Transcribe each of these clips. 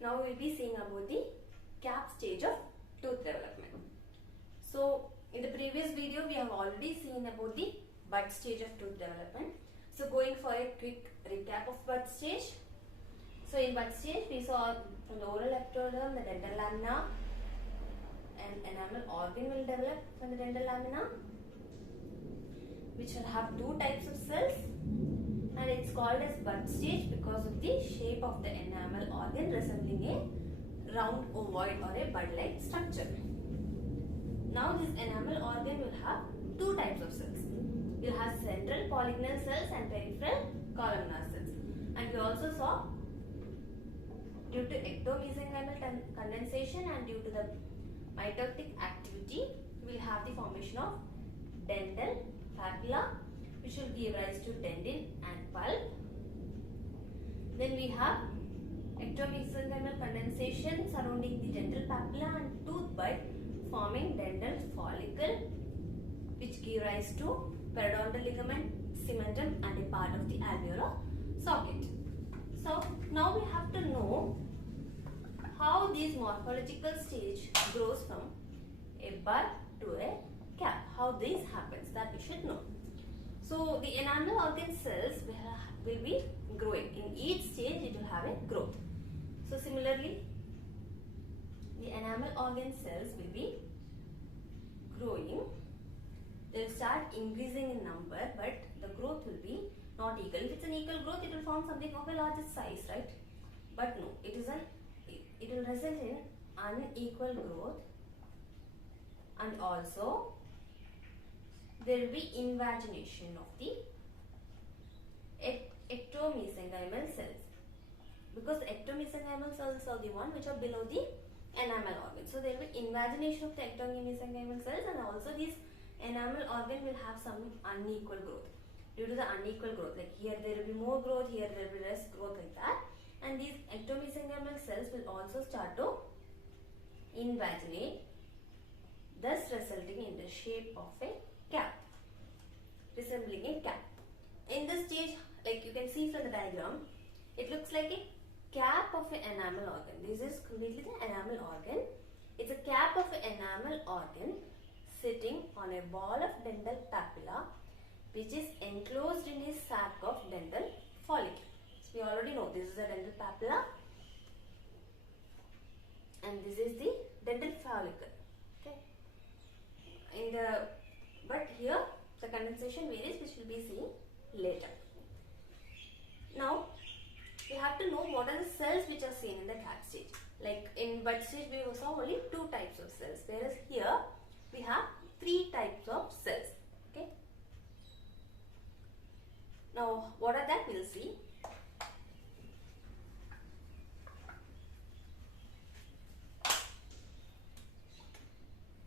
Now we will be seeing about the cap stage of tooth development. So in the previous video we have already seen about the bud stage of tooth development. So going for a quick recap of bud stage. So in bud stage we saw from the oral ectoderm, the dental lamina, and enamel organ will develop from the dental lamina, which will have two types of cells, and it's called as bud stage because of the shape of the enamel organ resembling a round ovoid or a bud-like structure. Now this enamel organ will have two types of cells. It will have central polygonal cells and peripheral columnar cells. And we also saw due to ectomesenchymal condensation and due to the mitotic activity, we will have the formation of dental papilla, which will give rise to dentin and pulp. Then we have ectomesenchymal condensation surrounding the dental papilla and tooth bud forming dental follicle, which give rise to periodontal ligament, cementum, and a part of the alveolar socket. So now we have to know how this morphological stage grows from a bud to a cap. How this happens, that we should know. So the enamel organ cells will be growing. In each stage it will have a growth. So similarly, the enamel organ cells will be growing. They will start increasing in number, but the growth will be not equal. If it's an equal growth, it will form something of a larger size, right? But no, it will result in unequal growth, and also there will be invagination of the ectomesenchymal cells, because the ectomesenchymal cells are the one which are below the enamel organ. So there will be invagination of the ectomesenchymal cells, and also this enamel organ will have some unequal growth. Due to the unequal growth, like here there will be more growth, here there will be less growth, like that. And these ectomesenchymal cells will also start to invaginate, thus resulting in the shape of a cap, resembling a cap. In this stage, like you can see from the diagram, it looks like a cap of an enamel organ. This is completely the enamel organ. It's a cap of an enamel organ sitting on a ball of dental papilla, which is enclosed in a sac of dental follicle. So we already know this is a dental papilla and this is the dental follicle. Okay. But here the condensation varies, which will be seen later. Now we have to know what are the cells which are seen in the cap stage. Like in bud stage we saw only two types of cells, whereas here we have three types of cells. Okay. Now what are that, we'll see.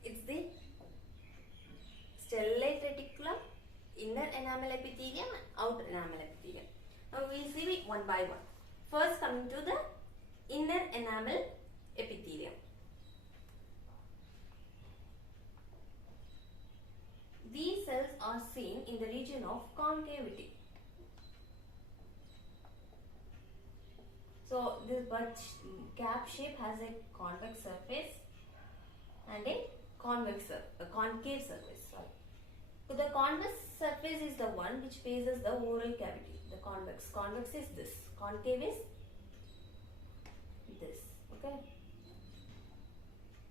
It's the stellate reticulum, inner enamel epithelium and outer enamel epithelium. Now we will see it one by one. First, coming to the inner enamel epithelium. These cells are seen in the region of concavity. So this bud cap shape has a convex surface and a concave surface. Sorry. So the convex surface is the one which faces the oral cavity. The convex is this. Concave is this. Okay.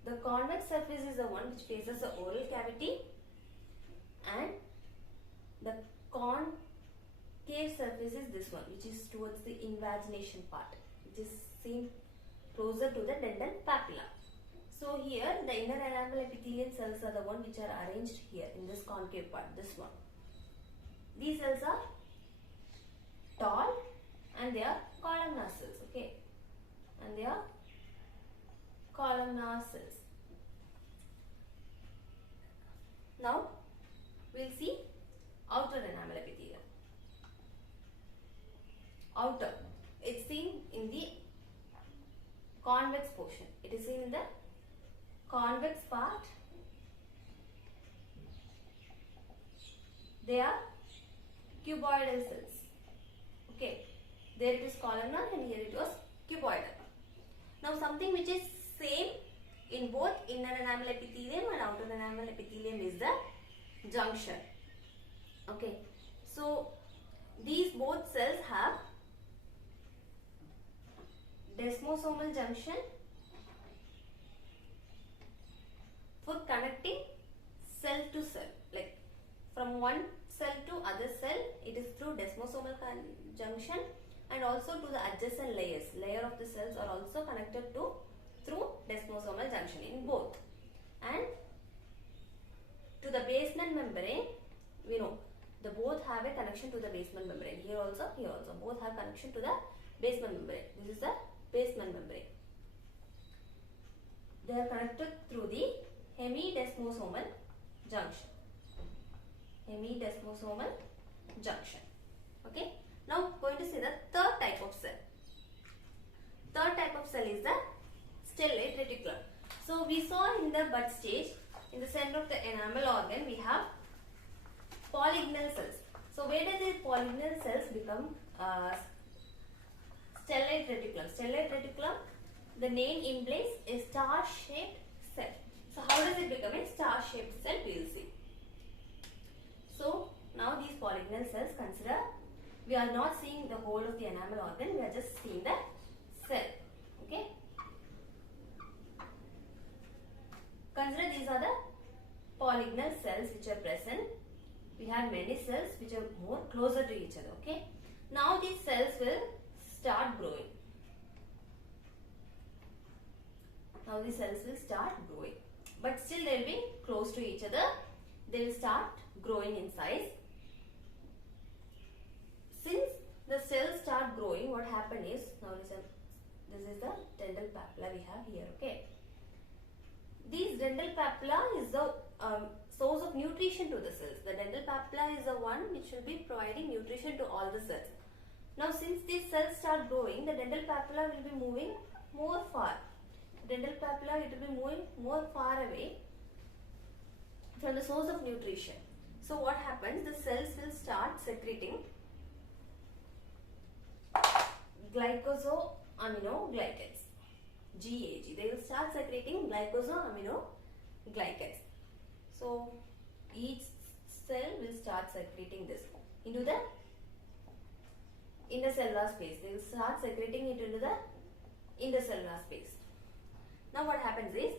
The convex surface is the one which faces the oral cavity, and the concave surface is this one, which is towards the invagination part, which is seen closer to the dental papilla. So here the inner enamel epithelial cells are the one which are arranged here in this concave part, this one. These cells are tall and they are columnar cells, okay, and they are columnar cells. Now we will see outer enamel epithelium. Outer, it's seen in the convex portion. It is seen in the convex part. They are cuboidal cells. Okay, there it is columnar and here it was cuboidal. Now something which is same in both inner enamel epithelium and outer enamel epithelium is the junction. Okay, so these both cells have desmosomal junction for connecting cell to cell, like from one cell to other cell, it is through desmosomal junction, and also to the adjacent layer of the cells are also connected to through desmosomal junction in both. And to the basement membrane, we know the both have a connection to the basement membrane. Here also both have connection to the basement membrane. This is the basement membrane. They are connected through the hemidesmosomal junction. Hemidesmosomal junction. Okay. Now going to see the third type of cell. Third type of cell is the stellate reticulum. So we saw in the bud stage, in the center of the enamel organ, we have polygonal cells. So where does these polygonal cells become stellate reticulum? Stellate reticulum, the name implies a star-shaped cell. So how does it become a star-shaped cell? We will see. So now these polygonal cells, consider we are not seeing the whole of the enamel organ, we are just seeing the cell. Okay. Consider these are the polygonal cells which are present. We have many cells which are more closer to each other. Okay. Now these cells will start growing. Now these cells will start growing, but still they will be close to each other. They will start growing in size. Since the cells start growing, what happens is, now listen, this is the dental papilla we have here. Okay. These dental papilla is the source of nutrition to the cells. The dental papilla is the one which will be providing nutrition to all the cells. Now since these cells start growing, the dental papilla will be moving more far. Dental papilla, it will be moving more far away from the source of nutrition. So what happens? The cells will start secreting glycosaminoglycans, GAG. They will start secreting glycosaminoglycans. So each cell will start secreting this into the intercellular space. They will start secreting it into the intercellular space. Now what happens is,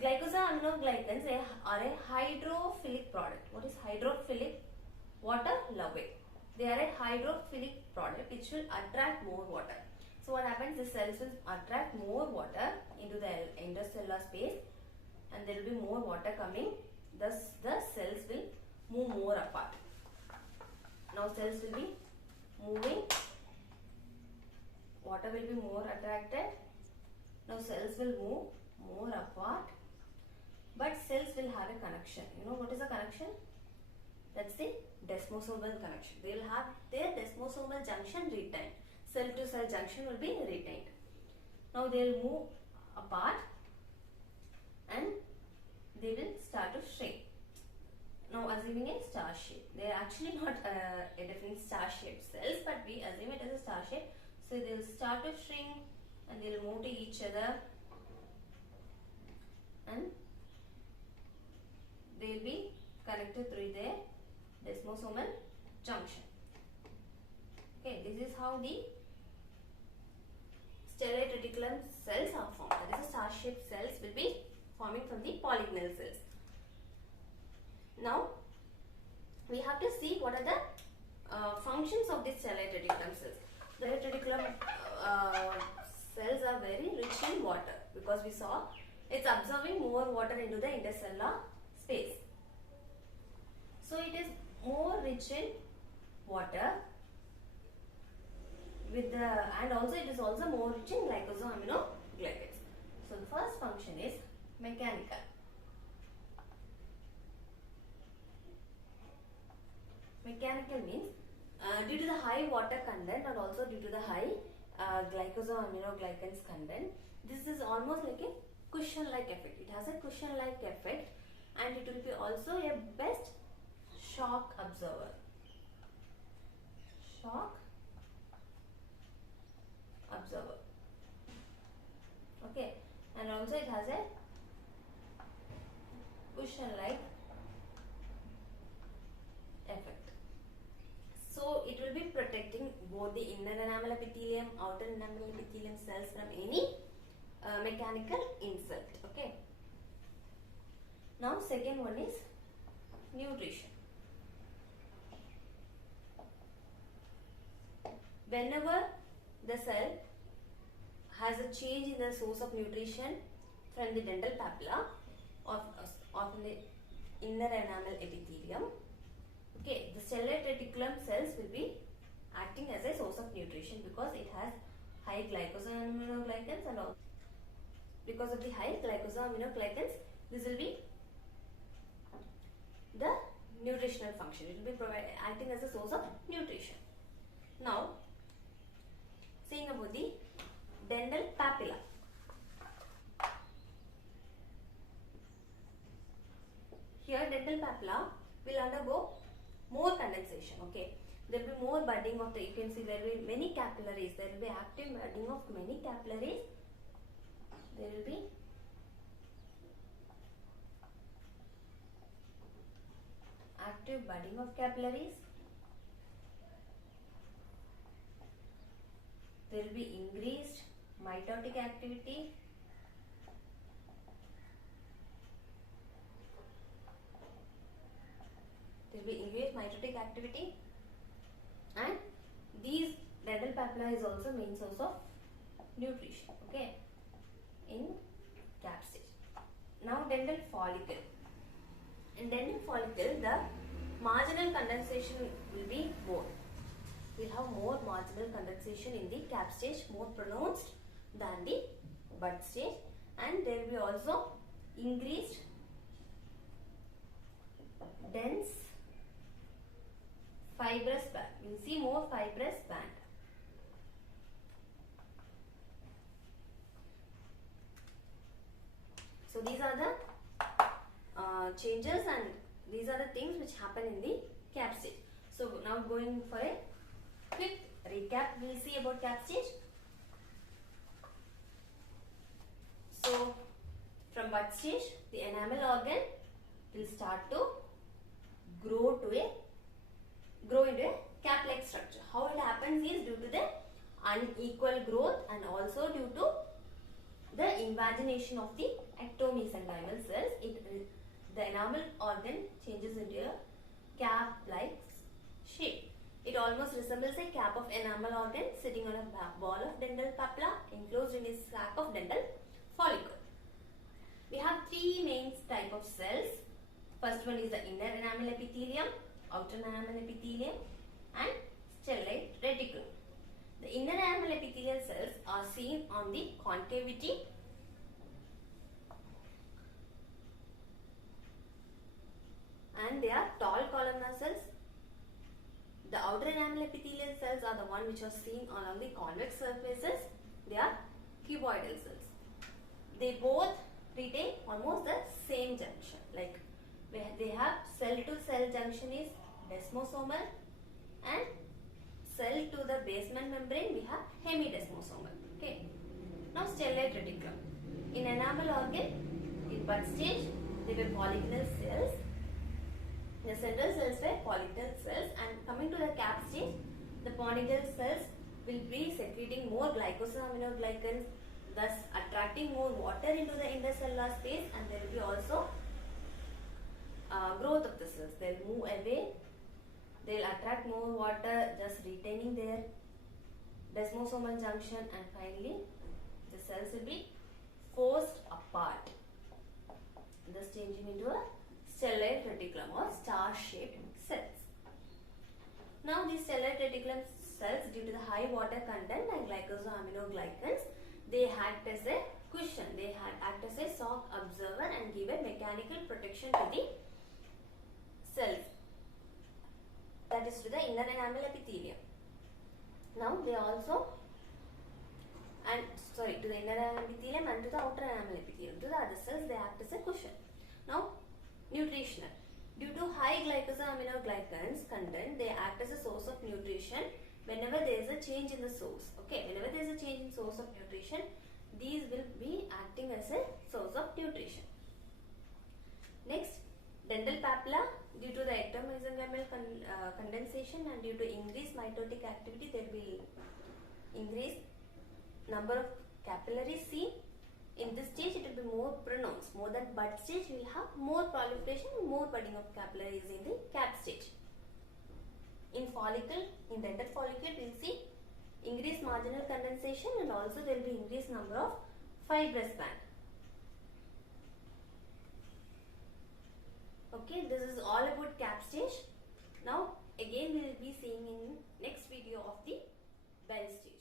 glycosaminoglycans are a hydrophilic product. What is hydrophilic? Water loving. They are a hydrophilic product which will attract more water. So what happens? The cells will attract more water into the intercellular space, and there will be more water coming. Thus the cells will move more apart. Now cells will be moving. Water will be more attracted. Now cells will move more apart, but cells will have a connection. You know what is a connection? That's the desmosomal connection. They will have their desmosomal junction retained. Cell to cell junction will be retained. Now they will move apart and they will start to shrink. Now assuming a star shape. They are actually not a different star shaped cells, but we assume it as a star shape. So they will start to shrink and they will move to each other, and they will be connected through their desmosomal junction. Okay, this is how the stellate reticulum cells are formed. That is, star-shaped cells will be forming from the polygonal cells. Now, we have to see what are the functions of the stellate reticulum cells. The reticulum cells are very rich in water, because we saw it's absorbing more water into the intercellular space. So it is more rich in water with the, and also it is also more rich in glycosaminoglycans. So the first function is mechanical. Mechanical means due to the high water content and also due to the high glycosaminoglycans content, this is almost like a cushion-like effect. It has a cushion-like effect, and it will be also a best shock absorber. Shock absorber. has a cushion-like effect. So it will be protecting both the inner enamel epithelium, outer enamel epithelium cells from any mechanical insult. Okay. Now second one is nutrition. Whenever the cell has a change in the source of nutrition from the dental papilla of the inner enamel epithelium, okay, the stellate reticulum cells will be acting as a source of nutrition because it has high glycosaminoglycans, and also because of the high glycosaminoglycans, this will be the nutritional function. It will be acting as a source of nutrition. Now, seeing about the dental papilla. Here dental papilla will undergo more condensation. Okay, there will be more budding of the, you can see there will be many capillaries, there will be active budding of many capillaries, there will be active budding of capillaries, there will be increased mitotic activity, there will be increased mitotic activity, and these dental papilla is also main source of nutrition, okay, in capstage. Now dental follicle. In dental follicle, the marginal condensation will be more. We'll have more marginal condensation in the cap stage, more pronounced than the bud stage, and there will be also increased dense fibrous band. We'll see more fibrous band. So these are the changes, and these are the things which happen in the cap stage. So now going for a quick recap, we will see about cap stage. So from bud stage, the enamel organ will start to grow into a cap-like structure. How it happens is due to the unequal growth and also due to the invagination of the ectomesenchymal cells. The enamel organ changes into a cap-like shape. It almost resembles a cap of enamel organ sitting on a ball of dental papilla enclosed in a sac of dental follicle. We have three main type of cells. First one is the inner enamel epithelium, outer enamel epithelium, and stellate reticulum. The inner enamel epithelial cells are seen on the concavity and they are tall columnar cells. The outer enamel epithelial cells are the one which are seen along the convex surfaces. They are cuboidal cells. They both retain almost the same junction. Like they have cell to cell junction is desmosomal, and cell to the basement membrane we have hemidesmosomal. Okay. Now stellate reticulum. In enamel organ, in bud stage, they were polygonal cells. The central cells were polygonal cells, and coming to the cap stage, the polygonal cells will be secreting more glycosaminoglycans, thus attracting more water into the intercellular space, and there will be also growth of the cells. They will move away, they will attract more water, just retaining their desmosomal junction, and finally the cells will be forced apart, thus changing into a stellate reticulum or star-shaped cells. Now these stellate reticulum cells, due to the high water content and glycosaminoglycans, they act as a cushion, they act as a shock absorber and give a mechanical protection to the cells, that is to the inner enamel epithelium. Now they also, to the inner enamel epithelium and to the outer enamel epithelium, to the other cells they act as a cushion. Now nutritional. Due to high glycosaminoglycans content, they act as a source of nutrition whenever there is a change in the source. Okay, whenever there is a change in source of nutrition, These will be acting as a source of nutrition. Next, dental papilla, due to the ectomesenchymal condensation and due to increased mitotic activity, there will increase number of capillaries seen. In this stage, it will be more pronounced. More than bud stage, we will have more proliferation and more budding of capillaries in the cap stage. In follicle, in dental follicle, we will see increased marginal condensation and also there will be increased number of fibrous band. Okay, this is all about cap stage. Now, again we will be seeing in next video of the bell stage.